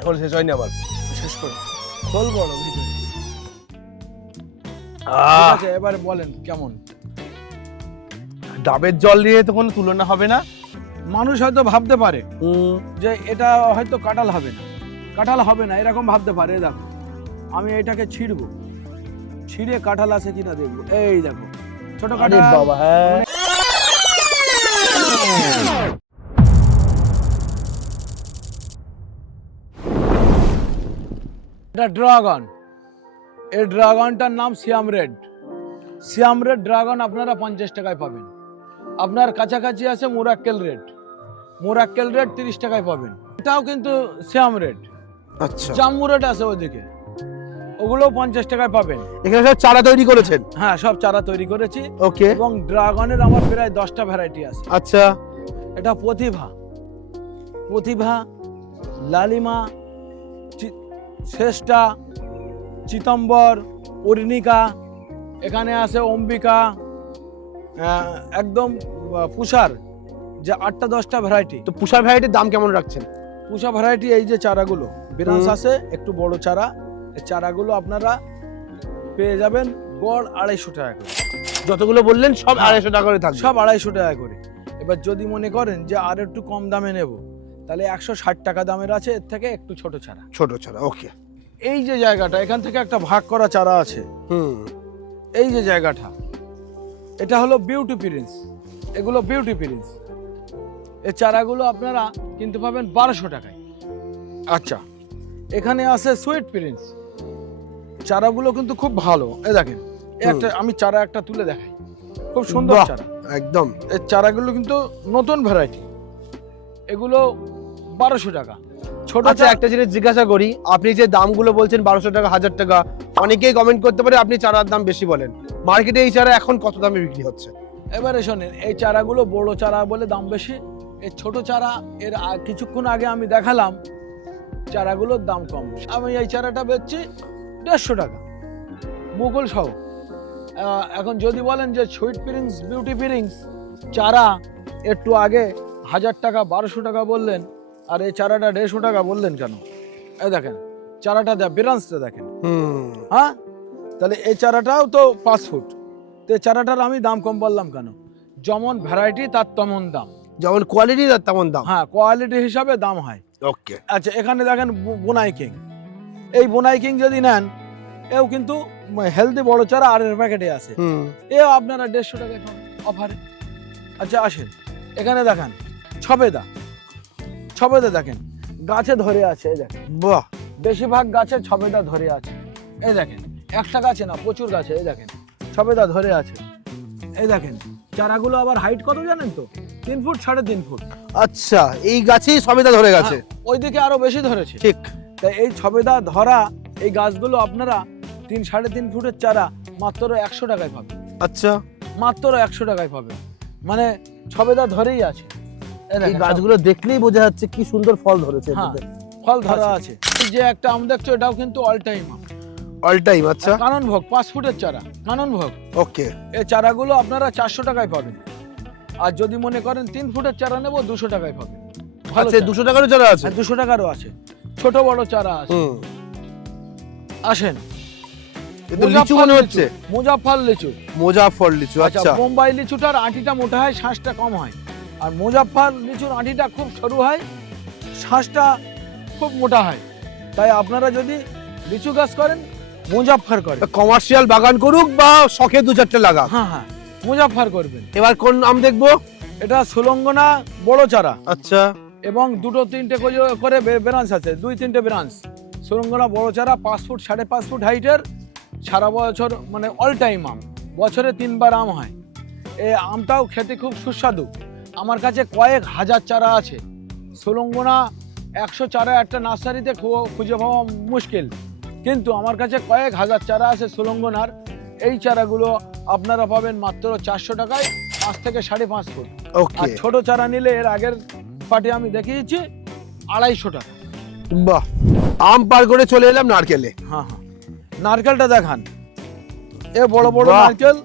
এখন শেষ হয়নি আমার। শেষ করো, খোল বড় ভিতরে। ঠিক আছে, এবারে বলেন কেমন। ডাবের জল দিয়ে তো কোনো তুলনা হবে না। মানুষ হয়তো ভাবতে পারে যে এটা হয়তো কাঁঠাল হবে না, কাঁঠাল হবে না এরকম ভাবতে পারে। দেখো আমি এটাকে ছিঁড়বো, ছিঁড়ে কাঁঠাল আছে কিনা দেখবো। এই দেখো ছোট আরে কাঁঠাল। বাবা, হ্যাঁ। এটা ড্রাগন, এই ড্রাগনটার নাম সিয়াম রেড। সিয়াম রেড ড্রাগন আপনারা 50 টাকায় পাবেন। আপনার কাছাকাছি আছে মোরাক্কেল রেড, মোরাক্কেল রেড 30 টাকায় পাবেন। এটাও কিন্তু সিয়াম রেড। আচ্ছা, জাম্বু রেড আছে ওদিকে, ওগুলো 50 টাকায় পাবেন। এখানে সব চারা তৈরি করেছেন? হ্যাঁ, সব চারা তৈরি করেছি। ওকে। এবং ড্রাগনের আমার প্রায় 10টা ভ্যারাইটি আছে। আচ্ছা, এটা প্রতিভা, প্রতিভা, লালিমা, শ্রেষ্ঠা, চিতম্বর, অর্ণিকা, এখানে আছে অম্বিকা, একদম পুষার, যে 8টা 10টা ভ্যারাইটি। তো পুষার ভ্যারাইটির দাম কেমন রাখছেন? পুষা ভ্যারাইটি এই যে চারাগুলো বিরান্স আছে, একটু বড় চারা, এই চারাগুলো আপনারা পেয়ে যাবেন গড় 250 টাকা করে। যতগুলো বললেন সব 250 টাকা করে থাকবে? সব 250 টাকা করে। এবার যদি মনে করেন যে আর একটু কম দামে নেব, তাহলে 160 টাকা দামের আছে, এর থেকে একটু ছোট চারা। ছোট চারা, ওকে। এই যে জায়গাটা, এখান থেকে একটা ভাগ করা চারা আছে। এই যে জায়গাটা, এটা হলো বিউটি প্রিন্স, এগুলো বিউটি প্রিন্স। এই চারাগুলো আপনারা কিনতে পাবেন 1200 টাকায়। আচ্ছা, এখানে আছে সুইট প্রিন্স, চারাগুলো কিন্তু খুব ভালো। এই দেখেন, একটা আমি চারা একটা তুলে দেখাই, খুব সুন্দর বাহ, চারা একদম। এই চারাগুলো কিন্তু নতুন ভ্যারাইটি, এগুলো 1200 টাকা। ছোট আচ্ছা, একটা জিনিস জিজ্ঞাসা করি, আপনি যে দামগুলো বলছেন 1200 টাকা, 1000 টাকা, অনেকেই কমেন্ট করতে পারে আপনি চারার দাম বেশি বলেন। মার্কেটে এই চারা এখন কত দামে বিক্রি হচ্ছে? এবারে শোনেন, এই চারাগুলো বড় চারা বলে দাম বেশি, এই ছোট চারা এর কিছুক্ষণ আগে আমি দেখালাম, চারাগুলোর দাম কম। আমি এই চারাটা বেচছি 150 টাকা মুকুল সহ। এখন যদি বলেন যে সুইট প্রিন্স, বিউটি প্রিন্স চারা একটু আগে 1000 টাকা 1200 টাকা বললেন, আর এই চারাটা 150 টাকা বললেন কেন? এই দেখেন চারাটা বিরান্সটা দেখেন। হ্যাঁ, তাহলে এই চারাটাও তো 5 ফুট, তো এই চারাটার আমি দাম কম বললাম কেন? যেমন ভ্যারাইটি তার তেমন দাম, যেমন কোয়ালিটি তার তেমন দাম। হ্যাঁ, কোয়ালিটি হিসাবে দাম হয়। ওকে। আচ্ছা, এখানে দেখেন বোনাই কিং, এই বোনাই কিং যদি নেন, এও কিন্তু হেলদি বড় চারা আর এর প্যাকেটে আছে, এও আপনারা 150 টাকায় পাবেন অফারে। আচ্ছা আসেন, এখানে দেখেন ছবেদা, ছবেদা দেখেন গাছে ধরে আছে। এই দেখেন, বাহ, বেশিরভাগ গাছে ছবেদা ধরে আছে। এই দেখেন, একটা গাছে না, প্রচুর গাছে এই দেখেন ছবেদা ধরে আছে। এই দেখেন চারাগুলো আবার হাইট কত জানেন তো? 3 ফুট 3.5 ফুট। আচ্ছা, এই গাছেই সবেদা ধরে গেছে? ওইদিকে আরো বেশি ধরেছে। ঠিক। তাই এই ছবেদা ধরা এই গাছগুলো আপনারা 3-3.5 ফুটের চারা মাত্র 100 টাকায় পাবেন। আচ্ছা, মাত্র 100 টাকায় পাবেন, মানে ছবেদা ধরেই আছে। এই গাছগুলো দেখলেই বোঝা যাচ্ছে কি সুন্দর ফল ধরেছে। হ্যাঁ, ফল ধরা আছে। এই যে একটা আম দেখছো, এটাও কিন্তু অল টাইম আম, অল টাইম। আচ্ছা, কানন ভোগ 5 ফুটের চারা, কানন ভোগ। ওকে। এই চারাগুলো আপনারা 400 টাকায় পাবেন। আর যদি মনে করেন 3 ফুটের চারা নেব, 200 টাকায় পাবেন। ভালো আচ্ছা, 200 টাকারও চারা আছে? 200 টাকারও আছে, ছোট বড় চারা আছে। আসেন, এটা লিচু মনে হচ্ছে। মুজাফফর লিচু, মুজাফফর লিচু। আচ্ছা, আচ্ছা, বোম্বাই লিচুটার আঁটিটা মোটা হয়, শ্বাসটা কম হয়। আর মুজাফফর লিচুর আঁটিটা খুব সরু হয়, শ্বাসটা খুব মোটা হয়। তাই আপনারা যদি লিচু গাছ করেন, মুজাফফর করেন। কমার্শিয়াল বাগান করুক বা শখে 2-4টে লাগা, হ্যাঁ হ্যাঁ, মুজাফফর করবেন। এবার কোন আম দেখবো? এটা সুলঙ্গনা বড় চারা, আচ্ছা, এবং 2-3টে করে ব্রাঞ্চ আছে, 2-3টে ব্রাঞ্চ। সুলঙ্গনা বড় চারা 5 ফুট 5.5 ফুট হাইটের, সারা বছর মানে অল টাইম আম, বছরে 3 বার আম হয়। এই আমটাও খেতে খুব সুস্বাদু। আমার কাছে কয়েক হাজার চারা আছে। সুলঙ্গনা 100 চারা একটা নার্সারিতে খুঁজে পাওয়া মুশকিল, কিন্তু আমার কাছে কয়েক হাজার চারা আছে সুলঙ্গনার। এই চারাগুলো আপনারা পাবেন মাত্র 400 টাকায়, 5 থেকে 5.5 ফুট। ওকে। আর ছোট চারা নিলে এর আগের পার্টি আমি দেখিয়েছি 250 টাকা। বাহ, আম পার করে চলে এলাম নারকেলে। হ্যাঁ হ্যাঁ, নারকেলটা দেখান, এ বড় বড় বাহ। নারকেল।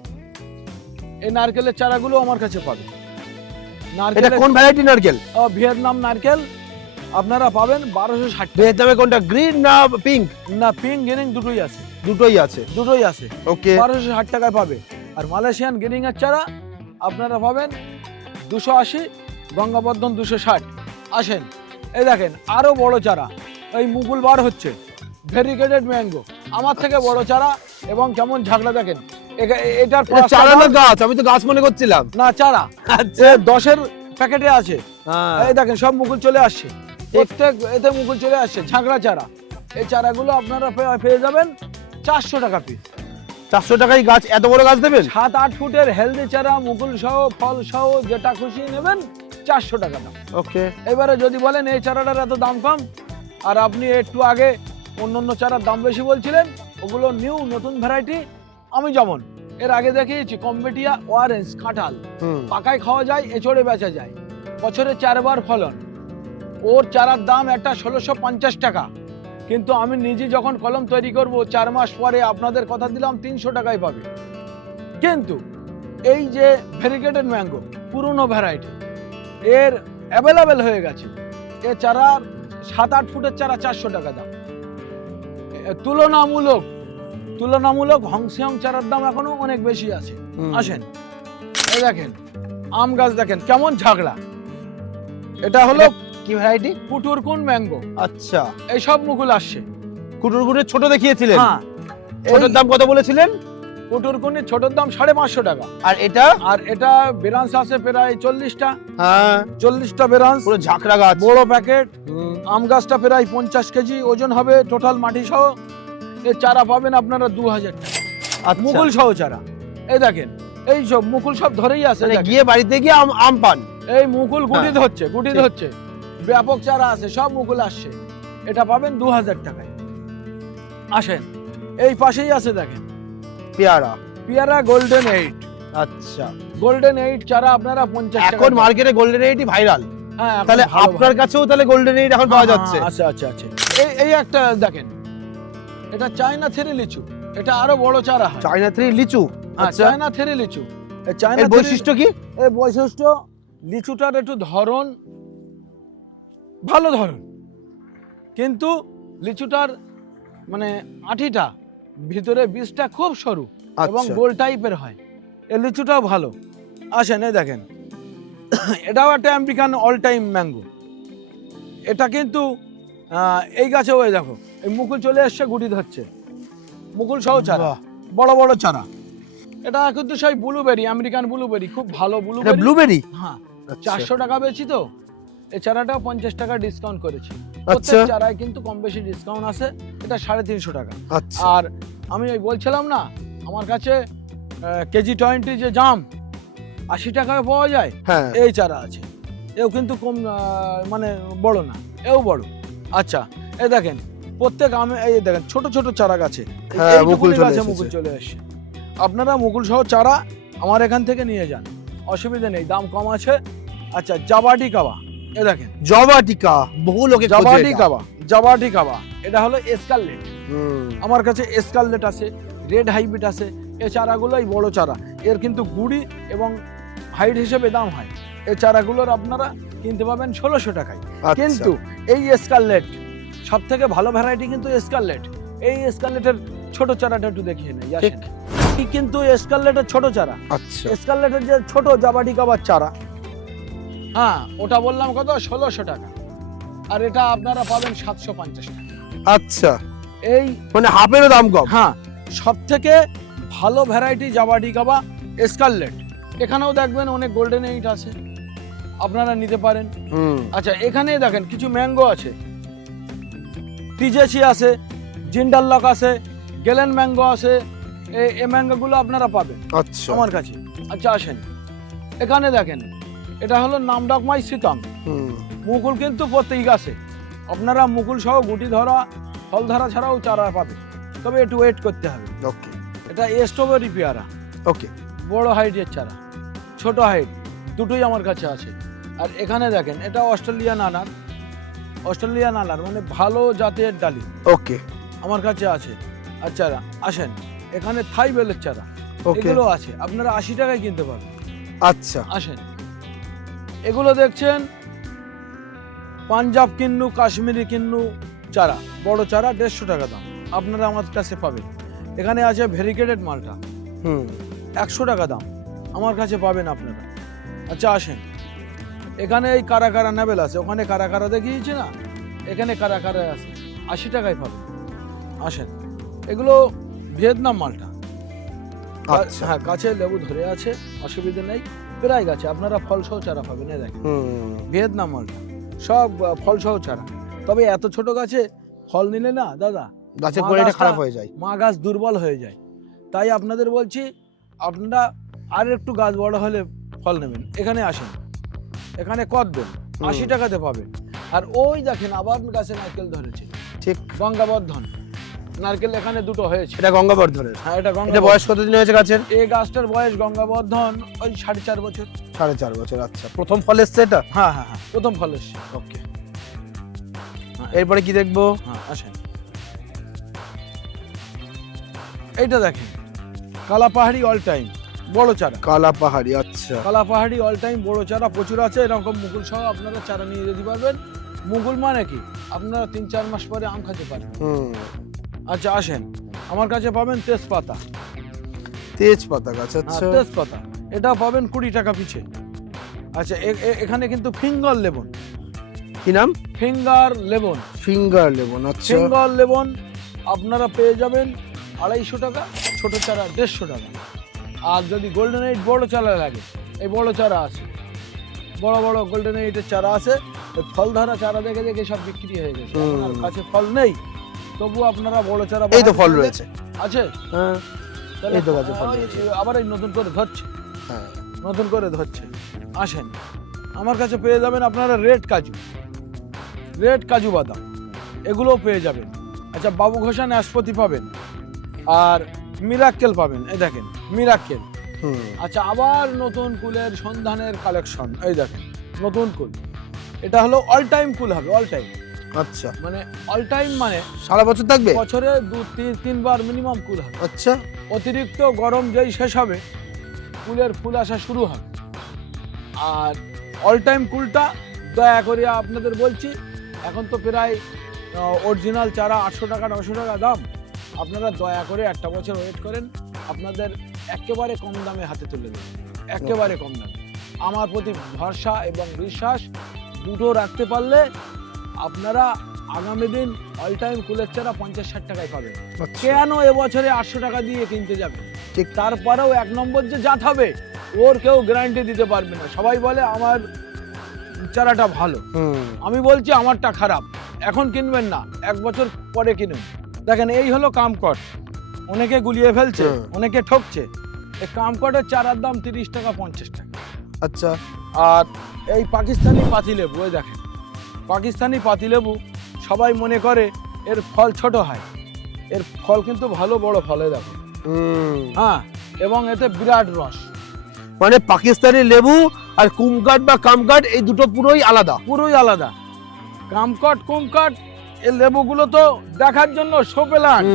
এই নারকেলের চারাগুলো আমার কাছে পাবে। এটা কোন ভ্যারাইটি নারকেল? ভিয়েতনাম নারকেল, আপনারা পাবেন 1260 টাকা। ভিয়েতনামে কোনটা, গ্রিন না পিঙ্ক? না, পিঙ্ক গ্রিন দুটোই আছে, দুটোই আছে। দুটোই আছে। ওকে। 1260 টাকায় পাবে। আর মালয়েশিয়ান গ্রিনিং এর চারা আপনারা পাবেন 280, গঙ্গাবর্ধন 260। আসেন, এই দেখেন আরো বড় চারা, এই মুকুল বার হচ্ছে, ভেরিগেটেড ম্যাঙ্গো, আমার থেকে বড় চারা এবং কেমন ঝাগড়া দেখেন। এটার এটা চারা না গাছ? আমি তো গাছ মনে করছিলাম। না, চারা। আচ্ছা। 10-এর প্যাকেটে আছে। হ্যাঁ। এই দেখেন সব মুকুল চলে আসছে, প্রত্যেক এতে মুকুল চলে আসছে, ঝাগড়া চারা। এই চারাগুলো আপনারা পেয়ে যাবেন 400 টাকা পিস। 400 টাকায় গাছ, এত বড় গাছ দেবেন? 7-8 ফুটের হেলদি চারা, মুকুল সহ, ফল সহ, যেটা খুশি নেবেন, 400 টাকা দাম। ওকে। এবারে যদি বলেন এই চারাটার এত দাম কম, আর আপনি একটু আগে অন্য চারার দাম বেশি বলছিলেন, ওগুলো নিউ নতুন ভ্যারাইটি। আমি যেমন এর আগে দেখিয়েছি কম্বেটিয়া অরেঞ্জ কাঁঠাল, পাকায় খাওয়া যায়, এচড়ে বেচা যায়, বছরে 4 বার ফলন। ওর চারার দাম একটা 1650 টাকা, কিন্তু আমি নিজে যখন কলম তৈরি করব 4 মাস পরে আপনাদের কথা দিলাম 300 টাকায় পাবে। কিন্তু এই যে ভেরিগেটেড ম্যাঙ্গো পুরনো ভ্যারাইটি, এর অ্যাভেলেবেল হয়ে গেছে। এ চারার 7-8 ফুটের চারা 400 টাকা দাম। তুলনামূলক হংসিয়ং চারার দাম এখনো অনেক বেশি আছে। আসেন, এই দেখেন আম গাছ দেখেন কেমন ঝাগড়া। এটা হলো কি ভ্যারাইটি? কুটুরকুন ম্যাঙ্গো। আচ্ছা। এই সব মুকুল আসছে। কুটুরকুনের ছোট দেখিয়েছিলেন? হ্যাঁ। ছোটর দাম কত বলেছিলেন? কুটুরকুনের ছোটর দাম 550 টাকা। আর এটা? আর এটা বেরান্স আছে প্রায় 40টা। হ্যাঁ, 40টা বেরান্স, পুরো ঝাঁকড়া গাছ, বড় প্যাকেট। আম গাছটা প্রায় 50 কেজি ওজন হবে টোটাল মাটি সহ। এর চারা পাবেন আপনারা 2000 টাকা, আচ্ছা। মুকুল সহ চারা। এই দেখেন এই সব মুকুল সব ধরেই আছে, মানে দেখেন। গিয়ে বাড়িতে গিয়ে আম পান। এই মুকুল গুটি হ্যাঁ। ধরছে, গুটি ঠিক। ধরছে, ব্যাপক চারা আছে, সব মুকুল আসছে। এটা পাবেন 2000 টাকায়। আসেন, এই পাশেই আছে দেখেন পেয়ারা গোল্ডেন 8। আচ্ছা। গোল্ডেন 8 চারা আপনারা 50 টাকা। এখন মার্কেটে গোল্ডেন এইটই ভাইরাল। হ্যাঁ, এখন তাহলে ভালো আপনার কাছেও তাহলে গোল্ডেন এইট এখন পাওয়া যাচ্ছে? আচ্ছা আচ্ছা আচ্ছা। এই একটা দেখেন, এটা চায়না থেরি লিচু, এটা আরো বড় চারা হয়। চায়না 3 লিচু? আচ্ছা। চায়না থেরি লিচু। এই চায়না এর বৈশিষ্ট্য কি? এই বৈশিষ্ট্য, লিচুটার একটু ধরন ভালো ধরন, কিন্তু লিচুটার মানে আঠিটা ভিতরে বীজটা খুব সরু এবং আচ্ছা। গোল টাইপের হয়। এই লিচুটাও ভালো। আসেন, এই দেখেন এটাও একটা আমেরিকান অল টাইম ম্যাঙ্গো। এটা কিন্তু এই গাছেও এই দেখো এই মুকুল চলে এসছে, গুটি ধরছে, মুকুল সহ চারা, বাহ। বড় বড় চারা। এটা কিন্তু সেই ব্লুবেরি, আমেরিকান ব্লুবেরি, খুব ভালো এটা ব্লুবেরি। ব্লুবেরি? হ্যাঁ, আচ্ছা। 400 টাকা বেচি তো, এই চারাটাও 50 টাকা ডিসকাউন্ট করেছি। আচ্ছা। প্রত্যেক চারায় কিন্তু কম বেশি ডিসকাউন্ট আছে। এটা 350 টাকা। আচ্ছা। আর আমি এই বলছিলাম না, আমার কাছে কেজি 20 যে জাম 80 টাকায় পাওয়া যায়, হ্যাঁ। এই চারা আছে। এও কিন্তু কম মানে বড় না, এও বড়। আচ্ছা, এই দেখেন প্রত্যেক আমে এই দেখেন ছোট ছোট চারা গাছে হ্যাঁ, মুকুল চলে গাছে এসেছে। মুকুল চলে আসছে। আপনারা মুকুল সহ চারা আমার এখান থেকে নিয়ে যান, অসুবিধা নেই, দাম কম আছে। আচ্ছা, জাবাটি কাবা, এই দেখেন জবাটিকা, বহু লোকে খোঁজে জাবাটি এটা। কাবা, জাবাটি কাবা। এটা হলো এসকারলেট। হুম। আমার কাছে এসকারলেট আছে, রেড হাইব্রিড আছে। এই চারাগুলোই বড় চারা, এর কিন্তু গুড়ি এবং হাইট হিসেবে দাম হয়। এই চারাগুলোর আপনারা কিনতে পাবেন 1600 টাকায়। আচ্ছা। কিন্তু এই এসকারলেট সব থেকে ভালো ভ্যারাইটি, কিন্তু এসকারলেট। এই এসকারলেটের ছোট চারাটা একটু দেখিয়ে নেই। ঠিক। এই কিন্তু এসকারলেটের ছোট চারা। আচ্ছা। এসকারলেটের যে ছোট জাবাটি কাবার চারা, হ্যাঁ, ওটা বললাম কত, 1600 টাকা। আর এটা আপনারা পাবেন 750 টাকা। আচ্ছা, এই মানে হাফেরও দাম কম। হ্যাঁ, সব থেকে ভালো ভ্যারাইটি জাবাটি কাবা এসকারলেট। এখানেও দেখবেন অনেক গোল্ডেন 8 আছে, আপনারা নিতে পারেন। হুম। আচ্ছা, এখানে দেখেন কিছু ম্যাঙ্গো আছে, টিজেসি আছে, জিন্ডাললক আছে, গেলেন ম্যাঙ্গো আছে। এই ম্যাঙ্গোগুলো আপনারা পাবেন আচ্ছা। আমার কাছে। আচ্ছা, আসেন, এখানে দেখেন এটা হলো নামডকমাই সিতং। হুম। মুকুল কিন্তু প্রত্যেক গাছে, আপনারা মুকুল সহ গুটি ধরা, ফল ধরা ছাড়াও চারা পাবেন, তবে একটু ওয়েট করতে হবে। ওকে। এটা স্ট্রবেরি পেয়ারা, ওকে। বড় হাইটের চারা, ছোট হাইট, দুটোই আমার কাছে আছে। আর এখানে দেখেন এটা অস্ট্রেলিয়ান আনার, অস্ট্রেলিয়ান আনার মানে ভালো জাতের ডালি, ওকে। আমার কাছে আছে। আচ্ছা, আসেন, এখানে থাই বেলের চারা, ওকে। এগুলো আছে, আপনারা 80 টাকায় কিনতে পারবেন। আচ্ছা। আসেন, এগুলো দেখছেন পাঞ্জাব কিন্নু, কাশ্মীরি কিন্নু চারা, বড় চারা 150 টাকা দাম আপনারা আমার কাছে পাবেন। এখানে আছে ভেরিকেটেড মালটা, 100 টাকা দাম আমার কাছে পাবেন আপনারা। আচ্ছা আসেন, এখানে এই কারা কারা নেবেল আছে, ওখানে কারা কারা দেখিয়েছি না, এখানে কারা কারা আছে, 80 টাকায় পাবেন। আসেন, এগুলো ভিয়েতনাম মালটা। আচ্ছা। হ্যাঁ, গাছে লেবু ধরে আছে, অসুবিধা নেই, প্রায় গাছে আপনারা ফল সহ চারা পাবেন। এই দেখেন ভিয়েতনাম মালটা, সব ফল সহ চারা। তবে এত ছোট গাছে ফল নিলে না দাদা, গাছের মা কোয়ালিটি গাছটা- খারাপ হয়ে যায়। মা গাছ দুর্বল হয়ে যায়। তাই আপনাদের বলছি, আপনারা আর একটু গাছ বড় হলে ফল নেবেন। এখানে আসেন, এখানে কদবেল 80 টাকাতে পাবেন। আর ওই দেখেন আবার গাছে নারকেল ধরেছে, ঠিক। গঙ্গাবর্ধন নারকেল এখানে দুটো হয়েছে। এটা গঙ্গাবর্ধনের। হ্যাঁ, এটা এটা গঙ্গা বয়স কতদিন হয়েছে গাছের? এই গাছটার বয়স গঙ্গাবর্ধন ওই 4.5 বছর। 4.5 বছর। আচ্ছা, প্রথম ফল এসছে এটা? হ্যাঁ হ্যাঁ হ্যাঁ, প্রথম ফল এসছে। ওকে। এরপরে কি দেখবো? হ্যাঁ আসেন, এইটা দেখেন কালা পাহাড়ি অল টাইম বড় চারা। কালা পাহাড়ি। আচ্ছা। কালা পাহাড়ি অল টাইম বড় চারা প্রচুর আছে। এরকম মুকুল সহ আপনারা চারা নিয়ে যেতে পারবেন। মুকুল মানে কি, আপনারা 3-4 মাস পরে আম খেতে পারেন। আচ্ছা আসেন, আমার কাছে পাবেন তেজপাতা। তেজপাতা গাছ। হ্যাঁ, আচ্ছা। তেজপাতা এটা পাবেন 20 টাকা পিছে। আচ্ছা, এখানে কিন্তু ফিঙ্গার লেবন। কি নাম? ফিঙ্গার লেবন। ফিঙ্গার লেবন। আচ্ছা। ফিঙ্গার লেবন আপনারা পেয়ে যাবেন 250 টাকা, ছোট চারা 150 টাকা। আর যদি গোল্ডেন এইট বড় চারা লাগে, এই বড় চারা আছে, বড় বড় গোল্ডেন এইটের চারা আছে। ওই ফল ধরা চারা দেখে দেখে সব বিক্রি হয়ে গেছে, আপনার কাছে ফল নেই, তবু আপনারা বড় চারা এই তো ফল বানাতে রয়েছে। আছে। হ্যাঁ, তাহলে এই তো গাছে ফল ওই রয়েছে। আবার এই নতুন করে ধরছে, হ্যাঁ। নতুন করে ধরছে। আসেন, আমার কাছে পেয়ে যাবেন আপনারা রেড কাজু, রেড কাজু বাদাম, এগুলোও পেয়ে যাবেন। আচ্ছা, বাবু ঘোষা নাশপাতি পাবেন, আর মিরাক্কেল পাবেন। এই দেখেন মিরাক্কেল। আচ্ছা, আবার নতুন কুলের সন্ধানের কালেকশন। এই দেখেন নতুন কুল, এটা হলো অল টাইম কুল হবে, অল টাইম। আচ্ছা, মানে অল টাইম মানে সারা বছর থাকবে? বছরে 2-3 বার মিনিমাম কুল হবে। আচ্ছা। অতিরিক্ত গরম যেই শেষ হবে, কুলের ফুল আসা শুরু হবে। আর অল টাইম কুলটা দয়া করে আপনাদের বলছি, এখন তো প্রায় অরিজিনাল চারা 800 টাকা 900 টাকা দাম। আপনারা দয়া করে একটা বছর ওয়েট করেন, আপনাদের একেবারে কম দামে হাতে তুলে দেবেন, একেবারে কম দামে। আমার প্রতি ভরসা এবং বিশ্বাস দুটো রাখতে পারলে আপনারা আগামী দিন অল টাইম কুলের চারা 50-60 টাকায় পাবেন। কেন এবছরে 800 টাকা দিয়ে কিনতে যাবে? ঠিক। তারপরেও 1 নম্বর যে জাত হবে, ওর কেউ গ্যারান্টি দিতে পারবে না। সবাই বলে আমার চারাটা ভালো, আমি বলছি আমারটা খারাপ। এখন কিনবেন না, 1 বছর পরে কিনুন। দেখেন, এই হলো কামকট, অনেকে গুলিয়ে ফেলছে, অনেকে ঠকছে। এই কামকটের চারার দাম 30 টাকা 50 টাকা। আচ্ছা। আর এই পাকিস্তানি পাতিলেবু, এই দেখেন পাকিস্তানি পাতিলেবু, সবাই মনে করে এর ফল ছোট হয়, এর ফল কিন্তু ভালো বড় ফলে দেখো। হ্যাঁ, এবং এতে বিরাট রস। মানে পাকিস্তানি লেবু আর কুমকাট বা কামকাট এই দুটো পুরোই আলাদা। পুরোই আলাদা। কামকট কুমকট এই লেবুগুলো তো দেখার জন্য শো প্ল্যান্ট,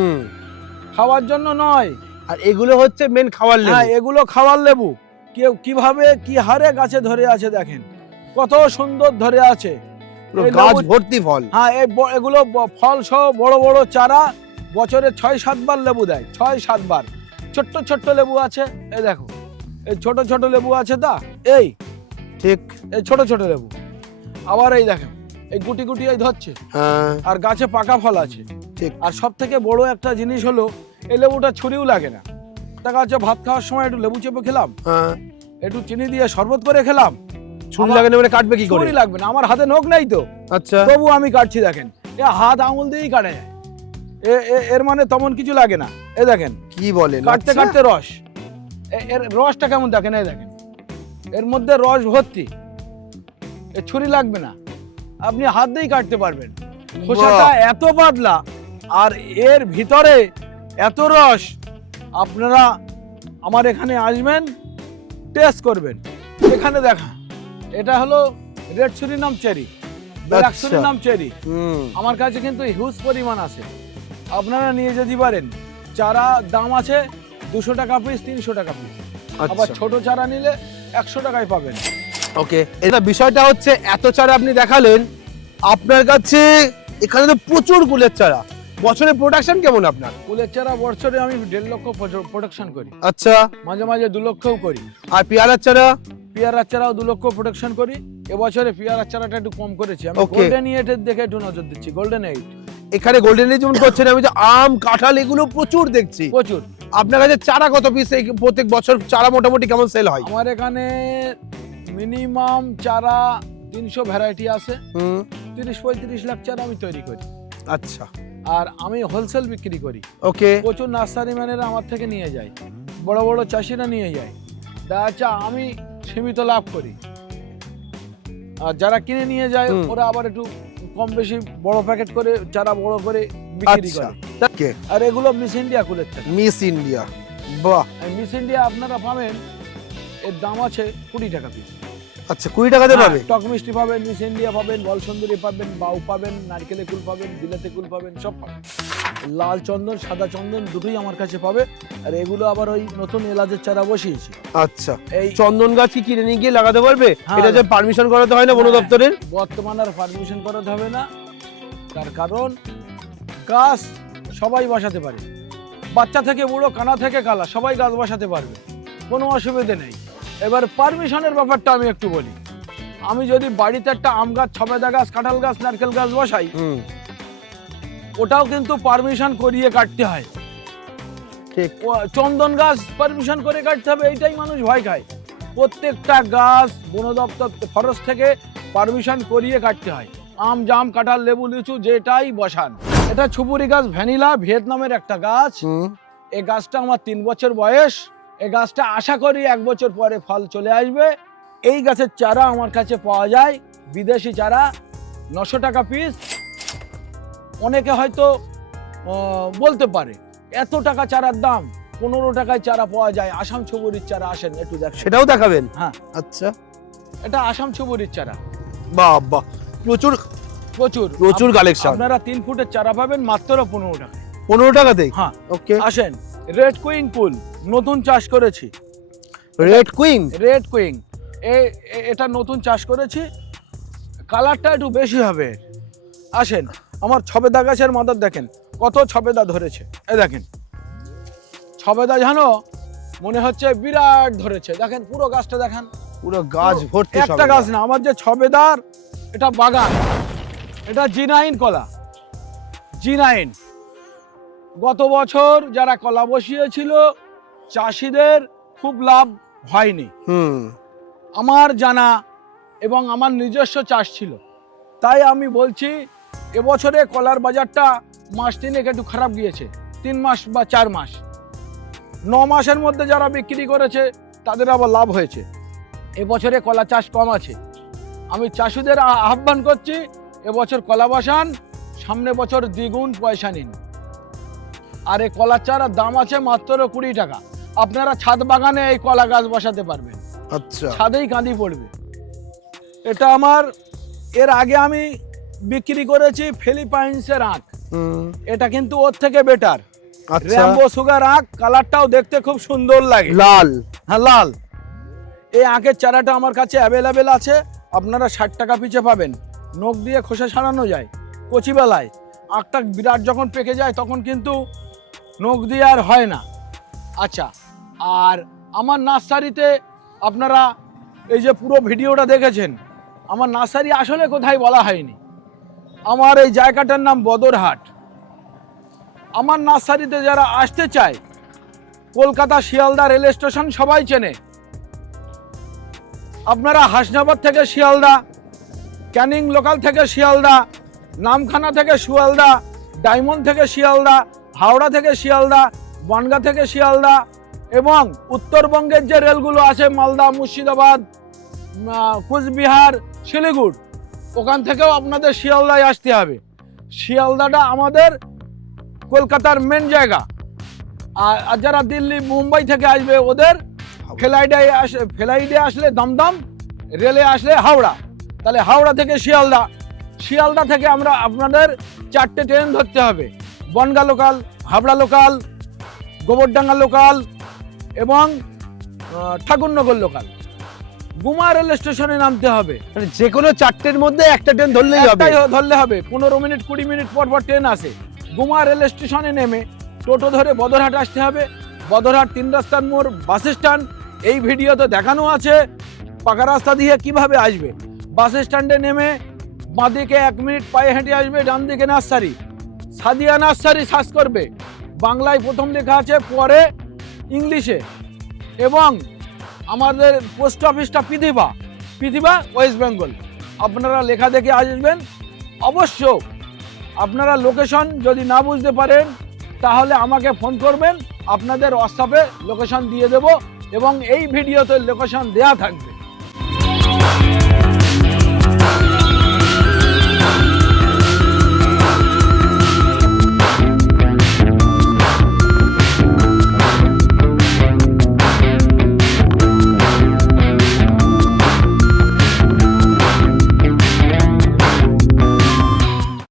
খাওয়ার জন্য নয়। আর এগুলো হচ্ছে মেন খাওয়ার লেবু। হ্যাঁ, এগুলো খাওয়ার লেবু। কেউ কিভাবে কি হারে গাছে ধরে আছে দেখেন, কত সুন্দর ধরে আছে, পুরো এই গাছ লেবু- ভর্তি ফল। হ্যাঁ, এগুলো ফল সহ বড় বড় চারা, বছরে 6-7 বার লেবু দেয়, 6-7 বার। ছোট্ট ছোট্ট লেবু আছে, এই দেখো এই ছোট ছোট লেবু আছে, দা এই ঠিক। এই ছোট ছোট লেবু। আবার এই দেখেন এই গুটি গুটি এই ধরছে, হ্যাঁ, আর গাছে পাকা ফল আছে। ঠিক। আর সব থেকে বড় একটা জিনিস হলো, এই লেবুটা ছুরিও লাগে না। দেখা যাচ্ছে ভাত খাওয়ার সময় একটু লেবু চেপে খেলাম, হ্যাঁ। একটু চিনি দিয়ে শরবত করে খেলাম, ছুরি লাগে না মানে কাটবে কি করে? ছুরি লাগবে না। আমার হাতে নখ নাই তো, আচ্ছা। তবু আমি কাটছি। দেখেন, এ হাত আঙুল দিয়েই কাটা যায়। এর মানে তেমন কিছু লাগে না। এই দেখেন কি বলেন? কাটতে আচ্ছা। কাটতে রস, এর রসটা কেমন দেখেন, এই দেখেন এর মধ্যে রস ভর্তি। এ ছুরি লাগবে না, আপনি হাত দিয়েই কাটতে পারবেন। খোসাটা এত পাতলা আর এর ভিতরে এত রস। আপনারা আমার এখানে আসবেন, টেস্ট করবেন। এখানে দেখা, এটা হলো red Surinam cherry, black Surinam cherry. আমার কাছে কিন্তু হিউজ পরিমাণ আছে, আপনারা নিয়ে যেতে পারেন। চারা দাম আছে 200 টাকা পিস, 300 টাকা পিস। আবার ছোট চারা নিলে 100 টাকায় পাবেন। ওকে। এটা বিষয়টা হচ্ছে, এত চারা আপনি দেখালেন, আপনার কাছে এখানে তো প্রচুর কুলের চারা, বছরে প্রোডাকশন কেমন আপনার? কুলের চারা বছরে আমি 1.5 লক্ষ প্রোডাকশন করি, আচ্ছা, মাঝে মাঝে 2 লক্ষও করি। আর পেয়ারার চারা? পেয়ারার চারাও 2 লক্ষ প্রোডাকশন করি। এবছরে পেয়ারার চারাটা একটু কম করেছি আমি, Okay. গোল্ডেন এইটের দেখে একটু নজর দিচ্ছি, গোল্ডেন এইট এখানে গোল্ডেন যেমন করছেন, আমি যে আম কাঁঠাল এগুলো প্রচুর দেখছি। প্রচুর। আপনার কাছে চারা কত পিস প্রত্যেক বছর চারা মোটামুটি কেমন সেল হয়? আমার এখানে মিনিমাম চারা 300 ভ্যারাইটি আছে, 30-35 লাখ চারা আমি তৈরি করি। আচ্ছা, আর আমি হোলসেল বিক্রি করি। ওকে। প্রচুর নার্সারি ম্যানেরা আমার থেকে নিয়ে যায়, বড় বড় চাষিরা নিয়ে যায়। দেখা যাচ্ছে আমি সীমিত লাভ করি, আর যারা কিনে নিয়ে যায় ওরা আবার একটু কম বেশি বড় প্যাকেট করে চারা বড় করে বিক্রি আচ্ছা, করে। ওকে। আর এগুলো মিস ইন্ডিয়া কুলের চারা। মিস ইন্ডিয়া, বাহ। মিস ইন্ডিয়া আপনারা পাবেন, এর দাম আছে 20 টাকা পিস। আচ্ছা, 20 টাকাতে পাবে? টক মিষ্টি পাবেন, মিস ইন্ডিয়া পাবেন, বল সুন্দরী পাবেন, বাউ পাবেন, নারকেলে কুল পাবেন, বিলাতে কুল পাবেন, সব পাবেন। লাল চন্দন, সাদা চন্দন দুটোই আমার কাছে পাবে। আর এগুলো আবার ওই নতুন এলাচের চারা বসিয়েছি। আচ্ছা, এই চন্দন গাছ কি কিনে নিয়ে গিয়ে লাগাতে পারবে? হ্যাঁ। এটা যে পারমিশন করাতে হয় না বন দপ্তরের? বর্তমানে আর পারমিশন করাতে হবে না, তার কারণ গাছ সবাই বসাতে পারে, বাচ্চা থেকে বুড়ো, কানা থেকে কালা, সবাই গাছ বসাতে পারবে, কোনো অসুবিধে নেই। এবার পারমিশনের ব্যাপারটা আমি একটু বলি। আমি যদি বাড়িতে একটা আম গাছ, ছবেদা গাছ, কাঁঠাল গাছ, নারকেল গাছ বসাই, ওটাও কিন্তু পারমিশন করিয়ে কাটতে হয়। ঠিক। চন্দন গাছ পারমিশন করে কাটতে হবে, এইটাই মানুষ ভয় খায়। প্রত্যেকটা গাছ বন দপ্তর ফরেস্ট থেকে পারমিশন করিয়ে কাটতে হয়। আম, জাম, কাঁঠাল, লেবু, লিচু যেটাই বসান। এটা সুপুরি গাছ, ভ্যানিলা ভিয়েতনামের একটা গাছ। এই গাছটা আমার 3 বছর বয়স। এই গাছটা আশা করি 1 বছর পরে ফল চলে আসবে। এই গাছের চারা আমার কাছে পাওয়া যায়, বিদেশি চারা 900 টাকা পিস। অনেকে হয়তো বলতে পারে এত টাকা চারার দাম, 15 টাকায় চারা পাওয়া যায়। আসাম ছবুরির চারা, আসেন একটু দেখেন। সেটাও দেখাবেন? হ্যাঁ, আচ্ছা, এটা আসাম ছবুরির চারা। বাহ বাহ, প্রচুর প্রচুর প্রচুর কালেকশন। আপনারা 3 ফুটের চারা পাবেন মাত্র 15 টাকায়। 15 টাকাতেই? হ্যাঁ, ওকে। আসেন। রেড কুইং ফুল নতুন চাষ করেছি। Red cooing? রেড কুইং এটা নতুন চাষ করেছি, কালারটা একটু বেশি হবে। আসেন, আমার ছবেদা গাছের মাদার দেখেন কত ছবেদা ধরেছে। এই দেখেন ছবেদা, জানো মনে হচ্ছে বিরাট ধরেছে। দেখেন পুরো গাছটা দেখেন, পুরো গাছ ভর্তি। একটা গাছ না, আমার যে ছবেদার এটা বাগান। এটা G9 কলা, G9। গত বছর যারা কলা বসিয়েছিল চাষিদের খুব লাভ হয়নি আমার জানা, এবং আমার নিজস্ব চাষ ছিল। তাই আমি বলছি এবছরে কলার বাজারটা মাস 3 একটু খারাপ গিয়েছে, 3 মাস বা 4 মাস। 9 মাসের মধ্যে যারা বিক্রি করেছে তাদের আবার লাভ হয়েছে। এবছরে কলা চাষ কম আছে। আমি চাষিদের আহ্বান করছি, এবছর কলা বসান, সামনে বছর দ্বিগুণ পয়সা নিন। আর এই কলার চারার দাম আছে মাত্র 20 টাকা। আপনারা ছাদ বাগানে এই কলা গাছ বসাতে পারবেন। আচ্ছা, ছাদেই কাঁদি পড়বে। এটা আমার, এর আগে আমি বিক্রি করেছি ফিলিপাইন্সের আখ। এটা কিন্তু ওর থেকে বেটার। আচ্ছা, র্যাম্বো সুগার আখ, কালারটাও দেখতে খুব সুন্দর লাগে, লাল। হ্যাঁ, লাল। এই আখের চারাটা আমার কাছে অ্যাভেলেবেল আছে। আপনারা 60 টাকা পিছে পাবেন। নখ দিয়ে খোসা ছাড়ানো যায় কচিবেলায়। আখটা বিরাট যখন পেকে যায় তখন কিন্তু নখ দিয়ে আর হয় না। আচ্ছা, আর আমার নার্সারিতে আপনারা এই যে পুরো ভিডিওটা দেখেছেন, আমার নার্সারি আসলে কোথায় বলা হয়নি। আমার এই জায়গাটার নাম বদরহাট। আমার নার্সারিতে যারা আসতে চায়, কলকাতা শিয়ালদা রেল স্টেশন সবাই চেনে। আপনারা হাসনাবাদ থেকে শিয়ালদা, ক্যানিং লোকাল থেকে শিয়ালদা, নামখানা থেকে শিয়ালদা, ডায়মন্ড থেকে শিয়ালদা, হাওড়া থেকে শিয়ালদা, বনগাঁ থেকে শিয়ালদা, এবং উত্তরবঙ্গের যে রেলগুলো আছে মালদা, মুর্শিদাবাদ, কুচবিহার, শিলিগুড়ি, ওখান থেকেও আপনাদের শিয়ালদায় আসতে হবে। শিয়ালদাটা আমাদের কলকাতার মেন জায়গা। আর যারা দিল্লি, মুম্বাই থেকে আসবে ওদের ফ্লাইটে আসলে দমদম, রেলে আসলে হাওড়া। তাহলে হাওড়া থেকে শিয়ালদা, শিয়ালদা থেকে আমরা আপনাদের 4টে ট্রেন ধরতে হবে। Bongaon local, Habra local, Gobardanga local এবং ঠাকুরনগর লোকাল। গুমা রেল স্টেশনে নামতে হবে। মানে যে কোনো চারটের মধ্যে একটা ট্রেন ধরলেই হবে। একটাই ধরলে হবে, 15 মিনিট 20 মিনিট পর পর ট্রেন আসে। গুমা রেল স্টেশনে নেমে টোটো ধরে বদরহাট আসতে হবে। বদরহাট 3 রাস্তার মোড় বাস স্ট্যান্ড, এই ভিডিওতে দেখানো আছে পাকা রাস্তা দিয়ে কিভাবে আসবে। বাস স্ট্যান্ডে নেমে বাঁদিকে 1 মিনিট পায়ে হেঁটে আসবে, ডান দিকে নার্সারি, সাদিয়া নার্সারি সার্চ করবে। বাংলায় প্রথম লেখা আছে, পরে ইংলিশে। এবং আমাদের পোস্ট অফিসটা পৃথিবা ওয়েস্ট বেঙ্গল। আপনারা লেখা দেখে আসবেন। অবশ্য আপনারা লোকেশন যদি না বুঝতে পারেন তাহলে আমাকে ফোন করবেন, আপনাদের হোয়াটসঅ্যাপে লোকেশন দিয়ে দেব এবং এই ভিডিওতে লোকেশন দেয়া থাকবে।